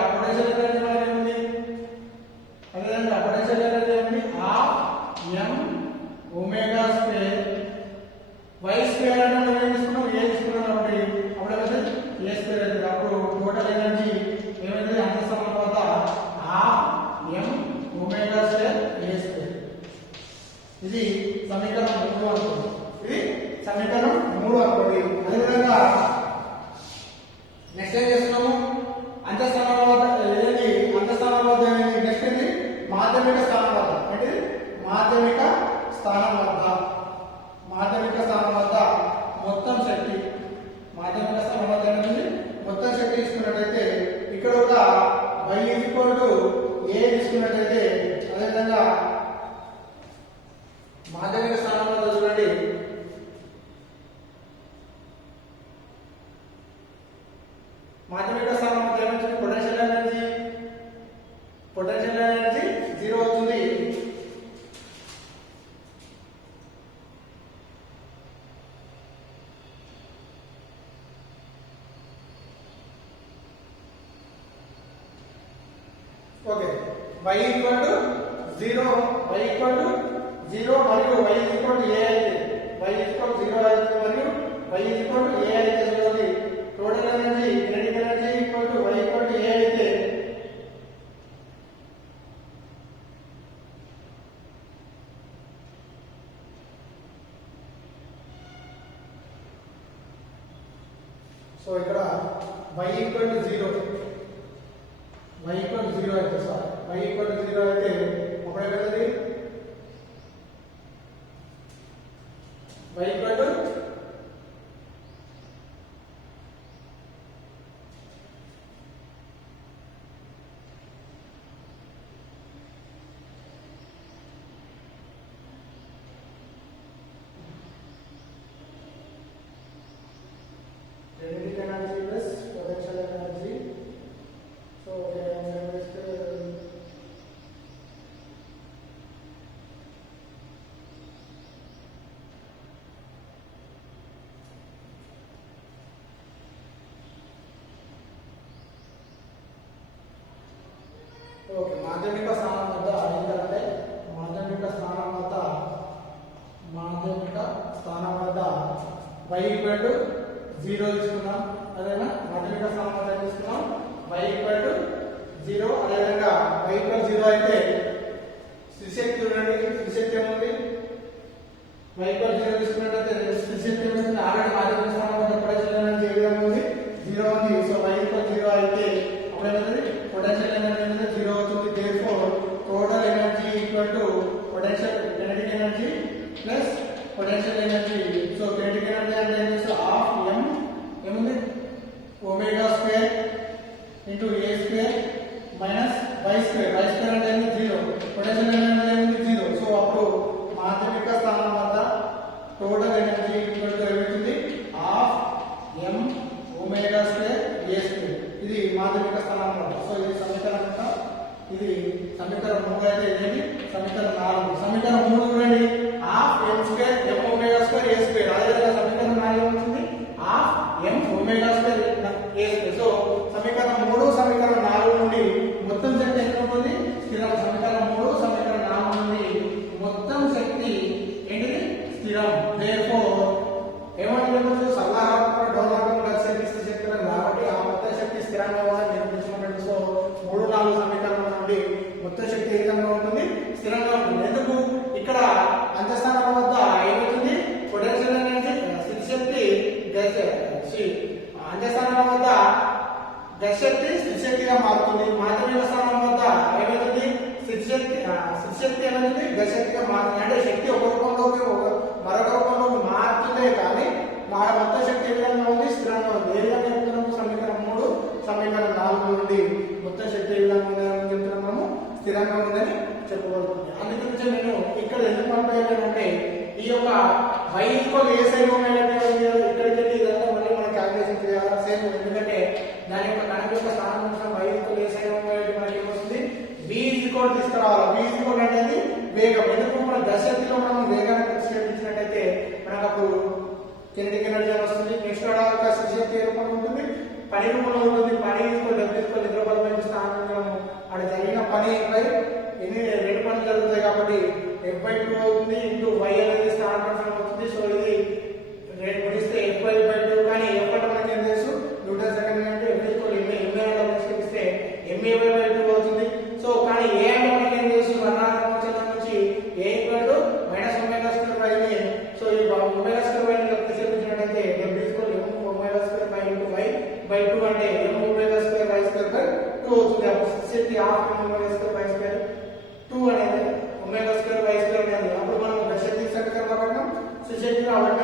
పొటెన్షియల్ ఎనర్జీ వల్ల ఏముంది? Half m omega square y square అంటే మనం ఏం తీసుకున్నాం? a తీసుకున్నాం కాబట్టి అప్పుడు ఏమవుతుంది? a స్క్వేర్ అవుతుంది. అప్పుడు టోటల్ ఎనర్జీ ఏమవుతుంది? అంత్య స్థానం వద్ద half m omega square a square. ఇది సమీకరణం 3 అనుకోండి. ఇది సమీకరణం 3 అనుకోండి. అదేవిధంగా నెక్స్ట్ ఏం చేస్తున్నాము? అంత్య స్థానాల వద్ద ఏది? అంత్య స్థానాల వద్ద ఏది? నెక్స్ట్ ఏంటి? మాధ్యమిక స్థానం వద్ద. అంటే మాధ్యమిక స్థానం వద్ద మొత్తం శక్తి, మాధ్యమిక స్థానం వద్ద ఏంటి? మొత్తం శక్తి తీసుకున్నట్టయితే ఇక్కడ ఒక y ఈక్వల్ టు a తీసుకున్నట్టయితే, అదేవిధంగా మాధ్యమిక స్థానం వద్ద చూడండి మాధ్యమిక స్థానం వద్ద ఏమవుతుంది? పొటెన్షియల్ ఎనర్జీ 0 అవుతుంది. ఓకే, y ఈక్వల్ టు 0 మరియు y ఈక్వల్ టు a అయితే, y ఈక్వల్ టు 0 అయితే మరియు y ఈక్వల్ టు a అయితే చూడండి total energy kinetic energy equal to y equal to a అయితే సో ఇక్కడ y ఈక్వల్ టు 0 అయితే సార్ y ఈక్వల్ టు 0 అయితే అప్పుడు ఏమవుతుంది? y equal to kinetic energy plus potential energy. So okay, మాధ్యమిక స్థానం వద్ద ఏంటంటే మాధ్యమిక స్థానం వద్ద y ఈక్వల్ టు 0 తీసుకున్నాం. అదేనా మాధ్యమిక స్థానం వద్ద తీసుకున్నాం y ఈక్వల్ టు 0. అదేవిధంగా y ఈక్వల్ 0 అయితే స్థితిశక్తి చూడండి, స్థితిశక్తి ఏముంది? y ఈక్వల్ 0 తీసుకున్నట్లయితే స్థితిశక్తి ఏమవుతుంది? ఆల్రెడీ మాధ్యమిక స్థానం వద్ద పొటెన్షియల్ ఎనర్జీ ఏ విధంగా ఉంది? 0 ఉంది. సో y ఈక్వల్ 0 అయితే అప్పుడు ఏమవుతుంది? పొటెన్షియల్ ఎనర్జీ అనేది 0 అవుతుంది. Therefore total energy equal to potential kinetic energy plus potential energy. So kinetic energy అంటే హాఫ్ m ఏముంది? Omega square into a square minus y square. y square అంటే ఏంటి? 0. పొటెన్షియల్ ఎనర్జీ ఏముంది? 0. సో అప్పుడు మాధ్యమిక స్థానం వద్ద టోటల్ ఎనర్జీ ఈక్వల్ టు ఏమవుతుంది half m omega square a square. ఇది మాధ్యమిక స్థానాంతరం. సో ఇది సమీకరణం ఎంత? ఇది సమీకరణం 3 అయితే ఇదేంటి సమీకరణం 4. సమీకరణం 3 చూడండి half m square m omega square a square. అదేవిధంగా సమీకరణం 4 ఏమవుతుంది half m omega square a square. So సమీకరణం 3 సమీకరణం 4 నుండి మొత్తం శక్తి ఎంత ఉంటుంది? స్థిరం. సమీకరణం 3 సమీకరణం 4 నుండి మొత్తం శక్తి ఏంటిది? స్థిరం. దేర్ఫోర్ ఏమంటే సరళాత్మక డోలాత్మక గతిశక్తి శక్తులను కాబట్టి ఆ మొత్తం శక్తి స్థిరంగా ఉందని నిర్మించినట్టు. సో 3, 4 సమీకరణం నుండి మొత్తం శక్తి ఏ విధంగా ఉంటుంది? స్థిరంగా ఉంటుంది. ఎందుకు? ఇక్కడ అంత్యస్థానాల వద్ద ఏమవుతుంది? పొటెన్షియల్ ఎనర్జీ స్థితిశక్తి అంత్యస్థానాల వద్ద గతిశక్తి స్థితిశక్తిగా మారుతుంది. మాధ్యమిక స్థానం వద్ద ఏమవుతుంది? స్థితిశక్తి ఏమవుతుంది? గతిశక్తిగా మారుతుంది. అంటే శక్తి ఒక రూపంలోకి మరొక రూపంలోకి మారుతుందే కానీ నా మొత్తం శక్తి ఏ విధంగా ఉంది? స్థిరంగా ఉంది. ఏ విధంగా చెప్తున్నాము? సమీకరణం 3 సమీకరణం 4 నుండి మొత్తం శక్తి ఏ విధంగా ఉందని చెప్తున్నాము? స్థిరంగా ఉందని చెప్పబడుతుంది. అందుగురించి నేను ఇక్కడ ఎందుకు పంపానంటే ఈ యొక్క y ఏ సైన్ ఇక్కడికి వెళ్ళి ఇదంతా మళ్ళీ మనం క్యాలిక్యులేషన్ చేయాలి సేమ్. ఎందుకంటే దాని యొక్క కణం యొక్క స్థానం కోసం y ఏ సైన్ మనకి ఏమొస్తుంది? v తీసుకురావాలి. v అనేది వేగం. ఎందుకు? మన దశలో మనం వేగాన్ని ప్రతిష్ఠించినట్టయితే మనకు అప్పుడు కినెటిక్ ఎనర్జీ వస్తుంది. నెక్స్ట్ ఒక శక్తి రూపంలో ఉంటుంది, పని రూపంలో ఉంటుంది. పని నిద్రబలమైన స్థానంలో అక్కడ జరిగిన పని ఎన్ని 2 పనులు జరుగుతాయి కాబట్టి f/2 అవుతుంది ఇంటూ y అనేది స్థానాంతరం అవుతుంది. సో ఇది గుణిస్తే f/2 కానీ f అంటే మనకి ఏం తెలుసు? న్యూటన్ సెకండ్ అంటే f ఇస్తే ma/2 అవుతుంది. సో కానీ a అంటే మనకి ఏం తెలుసు? వర్ణాత్మక నుంచి a -ఒమేగా²y. సో ఈ ఒమేగా² ని ప్రతిక్షేపించినట్లయితే f=m²y/2 అంటే m²y²y² అవుతుంది. అప్పుడు శక్తి హాఫ్ m²y²y² 2 అనేది ఒమేగా²y² అనేది అప్పుడు మనం శక్తి సమీకరణం కాబట్టి శక్తి కాబట్టి.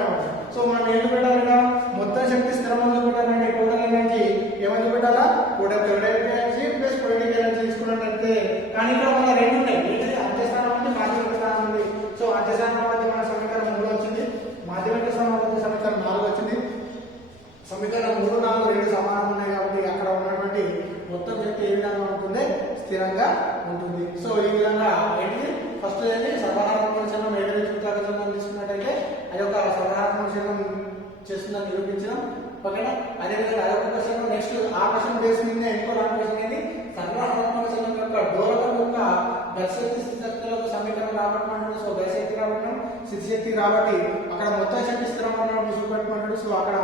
సో మనం ఏం పెట్టాలంటే మొత్తం శక్తి స్థిరమంలో పెట్టాలంటే టోటల్ ఎనర్జీ ఏమని పెట్టాలా? Potential energy plus potential energy తీసుకున్నట్లయితే. కానీ ఇక్కడ మన 2 ఉన్నాయి. ఏంటి? అంత్యస్థానం ఉంది, మాధ్యమిక స్థానం ఉంది. సో అంత్యస్థానం వద్ద మన సమీకరణం 3 వచ్చింది, మాధ్యమిక స్థానం వద్ద సమీకరణం 4 వచ్చింది. సమీకరణం 3, 4 2 సమానం ఉన్నాయి కాబట్టి అక్కడ ఉన్నటువంటి మొత్తం శక్తి ఏ విధంగా ఉంటుంది? స్థిరంగా ఉంటుంది. సో ఈ విధంగా ఏంటి? ఫస్ట్ ఏంటి? సర్వహారాత్మక చలనం ఏదైతే చుట్టాకచలనం తీసుకున్నట్టయితే అది ఒక సర్వహారాత్మక చలనం చేస్తుందని నిరూపించడం. ఓకేనా? అదేవిధంగా అదొక క్వశ్చన్. నెక్స్ట్ ఆ క్వశ్చన్ బేస్ మీద ఇంకో లాంటి క్వశ్చన్ ఏంటి? సర్వహారాత్మక చలనం యొక్క డోలకం యొక్క గతిశక్తి స్థితిశక్తులకు సమీకరణం రాబట్టుకుంటాడు. సో గతిశక్తి రాబట్టడం స్థితిశక్తి కాబట్టి అక్కడ మొత్తం శక్తి స్థిరం అన్నప్పుడు చూపెట్టుకుంటాడు. సో అక్కడ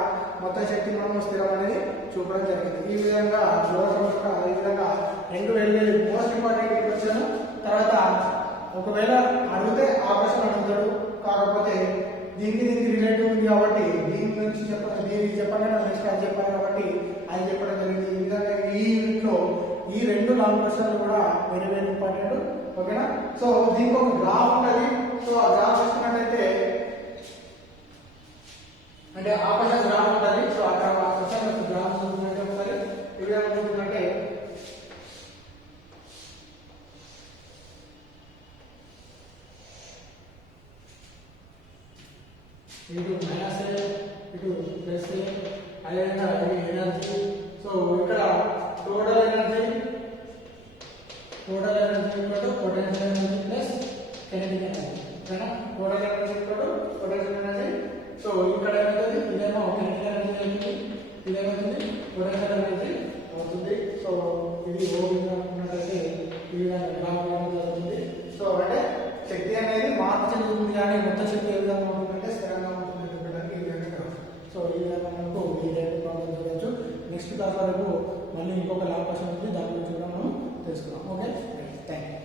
మొత్తం శక్తి మనం స్థిరం అనేది చూపడం జరిగింది. ఈ విధంగా డోలకం యొక్క ఈ విధంగా 2 వేరు మోస్ట్ ఇంపార్టెంట్ క్వశ్చన్. తర్వాత ఒకవేళ అడిగితే ఆ క్వశ్చన్ అడుగుతాడు, కాకపోతే దీనికి రిలేటివ్ ఉంది కాబట్టి దీని గురించి దీనికి చెప్పండి నెక్స్ట్ అది చెప్పాలి కాబట్టి అది చెప్పడం జరిగింది. ఈ విధంగా ఈ యూనిట్లో ఈ 2 లాంగ్ క్వశ్చన్లు కూడా వెరీ ఇంపార్టెంట్. ఓకేనా? సో దీనికి ఒక గ్రాఫ్ ఉంటుంది. సో ఆ గ్రాఫ్ చూసుకున్నట్టయితే అంటే ఆ క్వశ్చన్ గ్రాఫ్ ఉంటుంది. సో ఆ క్వశ్చన్ గ్రాఫ్ చూసుకున్నట్టు ఒకసారి ఈ విధంగా చూసుకుంటే ఇటు మైనస్ ఇటు ప్లస్ అదేవిధంగా ఎనర్జీ. సో ఇక్కడ total energy potential energy plus kinetic energy. ఓకేనా? Total energy potential energy. So ఇక్కడ ఏమవుతుంది? ఇదేమో కినెటిక్ ఎనర్జీ అవుతుంది, ఇదేమవుతుంది? పొటెన్షియల్ ఎనర్జీ అవుతుంది. సో ఇది ఓ విధంగా అనుకున్నట్లయితే ఈ విధంగా గ్రాఫ్ అవుతుంది. సో అంటే శక్తి అనేది మార్పు చెందుతుంది కానీ మొత్తం శక్తి ఏ విధంగా ఉంటుందంటే స్థిరంగా ఉంటుంది. సో ఈ విధంగా మనకు ఈ ప్రాబ్లం చూడవచ్చు. నెక్స్ట్ క్లాస్ వరకు మళ్ళీ ఇంకొక లాంగ్ క్వశ్చన్ ఉంది, దాని గురించి కూడా మనం తెలుసుకున్నాం. Okay, thank you.